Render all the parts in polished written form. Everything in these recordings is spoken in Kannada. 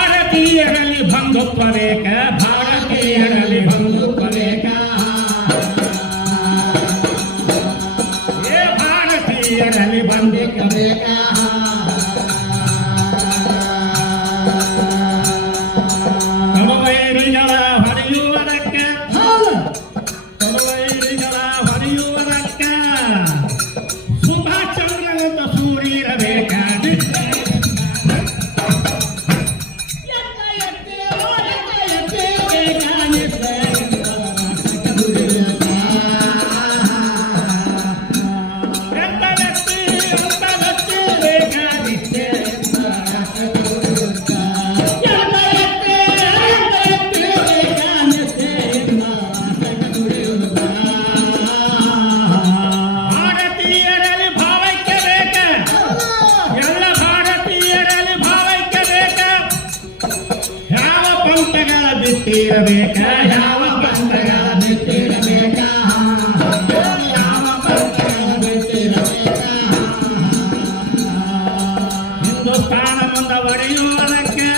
ಭಾರತೀಯರಲ್ಲಿ ಬಂಧುತ್ವ ಬೇಕ, ಭಾರತೀಯರಲ್ಲಿ ಬಂಧುತ್ವ ಬೇಕ, ಭಾರತೀಯರಲ್ಲಿ ಬಂಧುತ್ವ ಬೇಕ. ಕಡುವೈರಿಗಳ ಹೊಡೆಯುವುದಕ್ಕೆ, ಕಡುವೈರಿಗಳ ಹೊಡೆಯುವುದಕ್ಕೆ ಸುಭಾಷ್ ಚಂದ್ರನಂತ ಸೂರ್ಯರಬೇಕ. ಬಿಟ್ಟಿರಬೇಕ, ಯಾವ ಪಂಥಗಳ ಬಿಟ್ಟಿರಬೇಕ, ಯಾವ ಪಂಥಗಳ ಬಿಟ್ಟಿರಬೇಕ. ಹಿಂದೂಸ್ತಾನ ಮುಂದೆ ಒಡೆಯುವುದಕ್ಕೆ,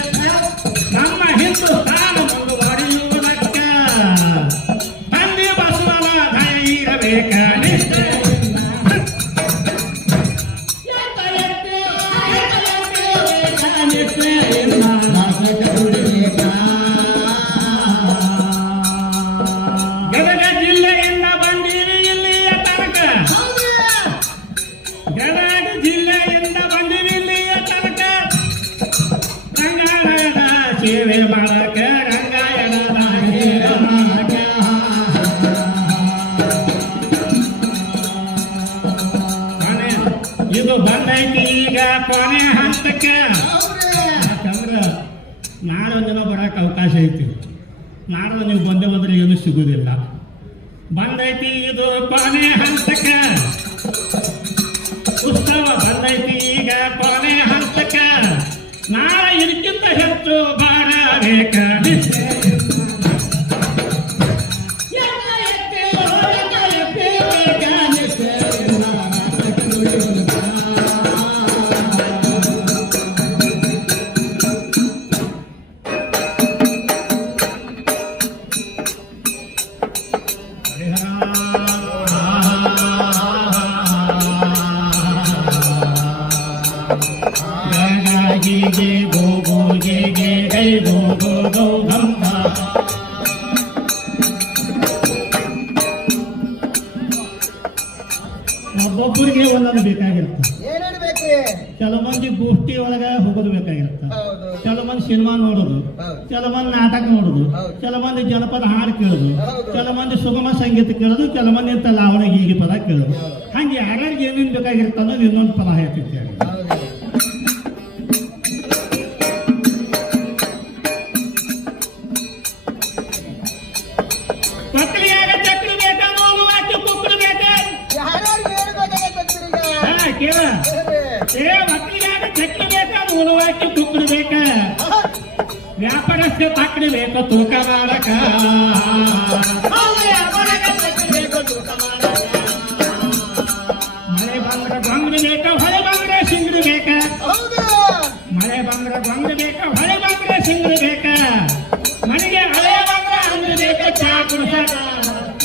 ನಮ್ಮ ಹಿಂದೂಸ್ತಾನ ಮುಂದೆ ಒಡೆಯುವುದಕ್ಕೆ ತಂದೆ ಬಸವನ ದಯ ಇರಬೇಕ. ಗದಗ ಜಿಲ್ಲೆಯಿಂದ ಬಂದೀವಿ ಇಲ್ಲಿಯ ತನಕ, ಗದಗ ಜಿಲ್ಲೆಯಿಂದ ಬಂದೀವಿ ಇಲ್ಲಿಯ ತನಕ ರಂಗಾಯಣದ ಸೇವೆ ಮಾಡಕ, ರಂಗಾಯಣದ ಸೇವೆ ಮಾಡಕ. ಇದು ಬಂದೈತಿ ಈಗ ಕೊನೆ ಹಂತಕ್ಕೆ. ಯಾಕಂದ್ರೆ ನಾಡೊಂದಿನ ಬರಕ್ಕೆ ಅವಕಾಶ ಐತಿ, ನಾಡ್ದು ನೀವು ಬಂದೆ ಬಂದ್ರೆ ಏನು ಸಿಗುವುದಿಲ್ಲ. ಬಂದೈತಿ ಇದು ಕೊನೆ ಹಂತಕ್ಕೆ, ಉತ್ಸವ ಬಂದೈತಿ ಈಗ ಕೊನೆ ಹಂತಕ್ಕೆ. ನಾಳೆ ಇದಕ್ಕಿಂತ ಹೆಚ್ಚು ಬರಬೇಕ. ಒಬ್ಬೊಬ್ಬರಿಗೆ ಒಂದೊಂದು ಬೇಕಾಗಿರುತ್ತೆ. ಕೆಲವು ಮಂದಿ ಗೋಷ್ಠಿ ಒಳಗ ಹೋಗೋದು ಬೇಕಾಗಿರುತ್ತೆ, ಕೆಲವು ಮಂದಿ ಸಿನಿಮಾ ನೋಡೋದು, ಕೆಲವು ಮಂದಿ ನಾಟಕ ನೋಡೋದು, ಕೆಲವು ಮಂದಿ ಜನಪದ ಹಾಡು ಕೇಳೋದು, ಕೆಲವು ಮಂದಿ ಸುಗಮ ಸಂಗೀತ ಕೇಳೋದು, ಕೆಲವು ಮಂದಿ ಅಂತ ಲಾವಣ ಹೀಗೆ ಪದ ಕೇಳೋದು. ಹಂಗೆ ಯಾರ್ಯಾರಿಗೆ ಏನೇನು ಬೇಕಾಗಿರುತ್ತೆ ಅನ್ನೋದು ಇನ್ನೊಂದು ಪದ ಹೇಳ್ತಿರ್ತೇವೆ. ಮಕ್ಕಳಿಗಾಗ ಚಕ್ರ ಬೇಕಾ, ನೋವು ಹಾಕಿ ಕುಕ್ಕರು ಬೇಕಾ, ಕೇಳ ಮಕ್ಕಳಿಗಾಗ ಚಕ್ರ ಬೇಕಾ, ನೋವು ಹಾಕಿ ಕುಕ್ಕರು ಬೇಕಾ, ವ್ಯಾಪಾರಕ್ಕೆ ತಕ್ಕಡಿ ಬೇಕು ತೂಕ ಮಾಡಕ, ಮಳೆ ಬಂದ್ರ ಬಂಗ್ರಿ ಬೇಕ, ಹೊಳೆ ಬಂದ್ರೆ ಸಿಂಗ್ರಿ ಬೇಕ, ಮಳೆ ಬಂದ್ರ ಬಂಗ್ರಿ ಬೇಕ, ಹೊಳೆ ಬಂದ್ರೆ ಸಿಂಗ್ರಿ ಬೇಕ, ಮನೆಗೆ ಹಳೆ ಬಂದ್ರ ಅಂಗ್ರಿ ಬೇಕ, ಚಾ ಕುಡಿಸಾಕ,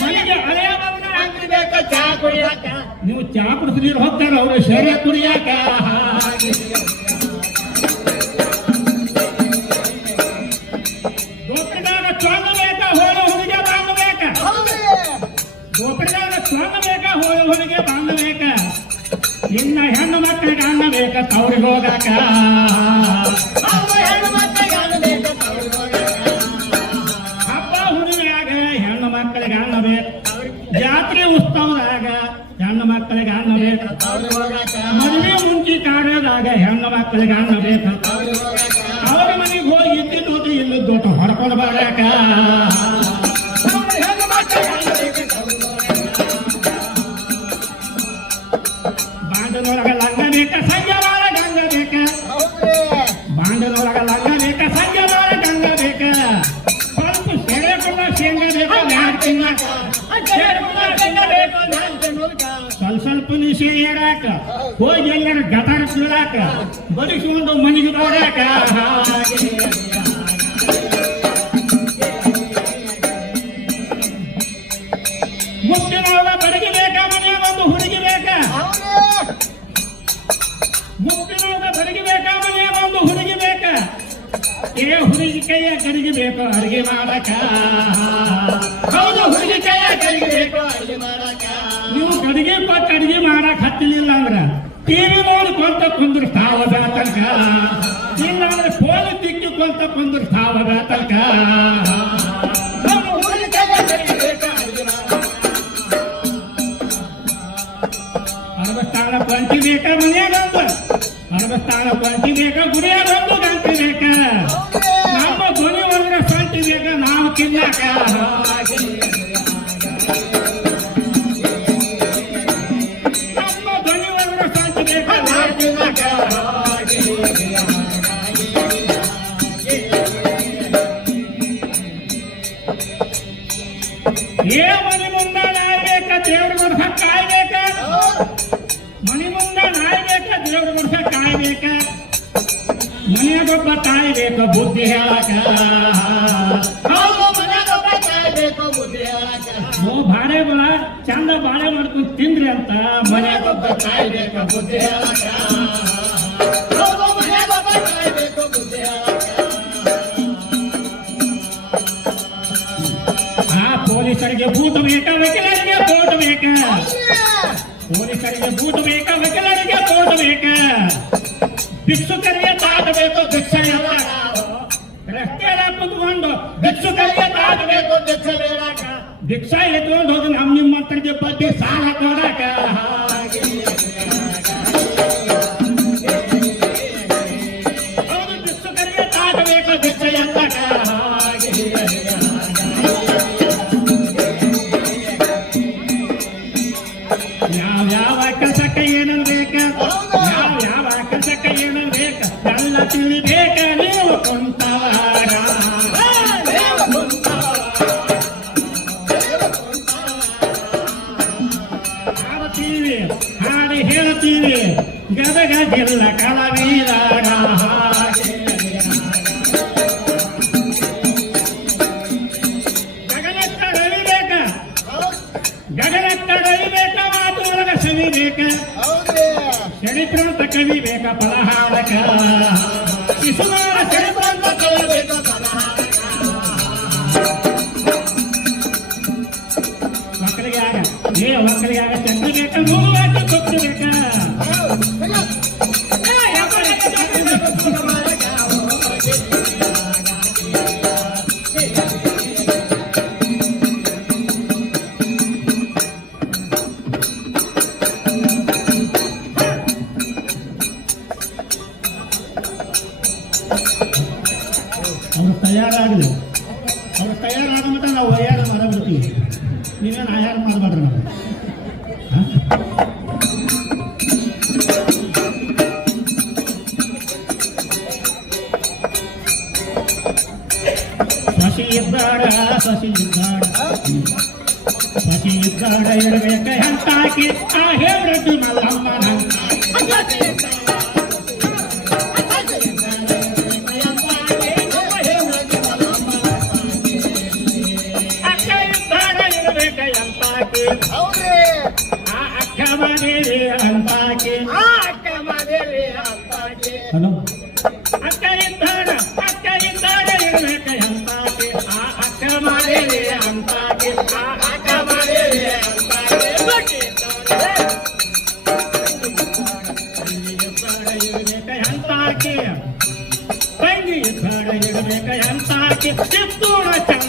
ಮನೆಗೆ ಹಳೆ ಬಂದ್ರ ಅಂಗ್ರಿ ಬೇಕ, ಚಾ ಕುಡಿಯಾಕ. ನೀವು ಚಾ ಕುಡಿಸಿ ನೀರು ಹೋಗ್ತಾರ, ಅವರು ಶರೀರ ಕುಡಿಯಾಕ. ದೊಡ್ಡದಾಗ ಚೊಂದ ಬೇಕ, ಹೋಳ ಹುಡುಗ ಬಾಂಗ ಬೇಕ, ಇನ್ನ ಹೆಣ್ಣು ಮಕ್ಕಳಿಗೆ ಅನ್ನ ಬೇಕ ತವ್ರಿಗೆ ಹೋಗಾಕ ಹಬ್ಬ ಹುಡುಗಿಯಾಗ ಹೆಣ್ಣು ಮಕ್ಕಳಿಗೆ ಅನ್ನ ಬೇಕು ಜಾತ್ರೆ ಉತ್ಸವದಾಗ ಹೆಣ್ಣು ಮಕ್ಕಳಿಗೆ ಅನ್ನ ಬೇಕು ಮದುವೆ ಮುಂಚಿ ಕಾರ್ಯದಾಗ ಹೆಣ್ಣು ಮಕ್ಕಳಿಗೆ ಅನ್ನ ಬೇಕು ಅವ್ರ ಮನೆಗೆ ಹೋಗಿ ಇದ್ದಿದ್ದು ಇಲ್ಲದ್ದು ಹೊಡ್ಕೊಂಡು ಬರಾಕ ಬಾಂಡನೊಳಗ ಲಂಗ ಬೇಕ ಸಂಜೆ ಬಾಳ ಗಂಗ ಬೇಕ ಬಾಂಡನೊಳಗ ಲಂಗ ಬೇಕ ಸಂಜೆ ಬಾಳ ಗಂಗ ಬೇಕ ಸ್ವಲ್ಪ ಸೆರೆ ಕೂಡ ಶೇಂಗಾ ಬೇಕು ನ್ಯಾಡ್ ತಿನ್ನಕ ಸ್ವಲ್ಪ ನಿಶೆ ಏರಾಕ ಹೋಗಿ ಎಲ್ಲರ ಗಟಾರ ಸುಳಾಕ ಬಡಿಸ್ಕೊಂಡು ಮನೆಗೆ ಬರಾಕ ಮುಟ್ಟಿನೊಳಗ ಬಡಗಿ ಬೇಕ ಮನೆಯ ಒಂದು ಹುಡುಗಿ ಬೇಕ ಮುಟ್ಟಿನೊಳಗ ಬಡಗಿ ಬೇಕ ಮನೆಯ ಒಂದು ಹುಡುಗಿ ಬೇಕ ಏ ಹುಡುಗಿ ಕೈಯ ಕಡಿಗೆ ಬೇಕು ಅಡಿಗೆ ಮಾಡಕ ಹೌದು ಹುಡುಗಿ ಕೈಯ ಕಡಿಗೆ ಬೇಕು ಅಡಿಗೆ ಮಾಡಕ ನೀವು ಕಡಿಗೆ ಕೊಟ್ಟು ಅಡಿಗೆ ಮಾಡಕ್ ಹತ್ತಲಿಲ್ಲ ಅಂದ್ರ ಟಿವಿ ನೋಡ್ಕೊಂತ ಕುಂದಿರ್ತಾವದ ತನಕ ಇಲ್ಲ ಅಂದ್ರೆ ಫೋನ್ ತಿಕ್ಕಿಕೊಂತ ಕುಂದಿರ್ತಾವದ ತನಕ ಅರವತ್ತಾಳ ಪಂಚಿ ಬೇಕ ಮನೆಯಾಗಂತ ಅರವತ್ತಾಳ ಪಂಚಿ ಬೇಕ ಗುಡಿಯಾಗಂದು ಗಂಟೆ ಬೇಕ ನಮ್ಮ ಧ್ವನಿ ಒಂದ್ರ ಸಂಟಿ ಬೇಕ ನಾವು ತಿನ್ನಾಕ ನಮ್ಮ ಧ್ವನಿ ಒಂದ್ರ ಸಂಟಿ ಬೇಕ ನಾವು ತಿನ್ನಾಕ ಏ ಮನೆ ಮುಂದ ನಾಯ್ಬೇಕ ದೇವ್ರ ಮುಡ್ಸ ಕಾಯ್ಬೇಕ ಮನೆ ಮುಂದ ನಾಯ್ಬೇಕ ದೇವ್ರ ಮುಡ್ಸ ಕಾಯ್ಬೇಕ ಮನೆಯಾಗೊಬ್ಬ ಕಾಯ್ಬೇಕ ಬುದ್ಧಿ ಹೇಳಕ ಬಾಳೆ ಬಲ ಚಂದ ಬಾಳೆ ಮಾಡ್ಕೊಂಡು ತಿಂದ್ರಿ ಅಂತ ಮನೆಯಾಗೊಬ್ಬ ಕಾಯ್ಬೇಕ ಬುದ್ಧಿ ಹೇಳಕ ಪೊಲೀಸರಿಗೆ ಬೂಟ್ ಬೇಕ ವಕೀಲರಿಗೆ ಕೋಟ್ ಬೇಕ ಪೊಲೀಸರಿಗೆ ಬೂಟ್ ಬೇಕ ವಕೀಲರಿಗೆ ಕೋಟ್ ಬೇಕ ಭಿಕ್ಷುಕರಿಗೆ ತಾಟ ಬೇಕು ಭಿಕ್ಷೆ ಎಲ್ಲ ರಸ್ತೆಯ ಕುತ್ಕೊಂಡು ಭಿಕ್ಷುಕರಿಗೆ ತಾಟ ಬೇಕು ಭಿಕ್ಷೆ ಬೇಡಾಕ ಭಿಕ್ಷಾ ಎತ್ಕೊಂಡು ಹೋಗಿ ನಿಮ್ಮ ಮಕ್ಕಳಿಗೆ ಬಡ್ಡಿ ಸಾಲ ಕೊಡಾಕ ಹೌದು ಭಿಕ್ಷುಕರಿಗೆ ತಾಟ ಬೇಕು ಭಿಕ್ಷೆ ಎಲ್ಲಕ ಯಾವ ಕೆಲಸಕ್ಕೆ ಏನನ್ ಬೇಕ ಯಾವ ಕೆಲಸಕ್ಕೆ ಏನನ್ ಬೇಕ ಎಲ್ಲ ತಿಳಿಬೇಕ ನೀವು ಕುಂತವಾರ ಹಾಡ್ತೀವಿ ಹಾಡಿ ಹೇಳ್ತೀವಿ ಗದಗ ಜಿಲ್ಲ ಕಲಾವಿದರ ಗಗನಕ್ಕ ರವಿ ಬೇಕ ಗಗನಕ್ಕ ರವಿ ಬೇಕ ಮಾತುಗಳ ಸವಿ ಬೇಕ ಚರಿತ್ರಾಂತ ಕವಿ ಬೇಕ ಫಲಹಾರಕ ಶಿಶುಮಾರ ಚರಿತ್ರಾಂತ ಕವಿ ಬೇಕ ಮಕ್ಕಳಿಗೆ ಆಗ ಮಕ್ಕಳಿಗೆ ಆಗ ಚಂದ ಬೇಕ ನೂರು ಬೇಕ ಕೊಟ್ಟು ಬೇಕ ಅವ್ರು ತಯಾರಾಗಲಿ ಅವ್ರು ತಯಾರಾದ ಮಟ್ಟ ನಾವು ವಯ್ಯಾರ ಮಾಡಬಿಡ್ತೀವಿ ನೀವೇನು ಆಯಾರ ಮಾಡಬೇಡ್ರಿ ನಾವು ಶಶಿ ಇದ್ದಾಡ ಇಡಬೇಕ ಹೆಂತಾಕಿ ಆ ಹೇಳ್ಬಿಡ್ತು ಮಲ್ಲಮ್ಮನ ಹಲೋ ಅಕ್ಕ ಇದ್ದಾಡ ಇರಬೇಕ ಅಂತಾಕೆ ಆ ಅಕ್ಕ ಮಾಡೇರಿ ಅಂತಾಕೆ ಆ ಅಕ್ಕ ಮಾಡೇರಿ ಅಂತಾಕೆ ಕಿತ್ತಿತ್ತೂರ ಚಂಗ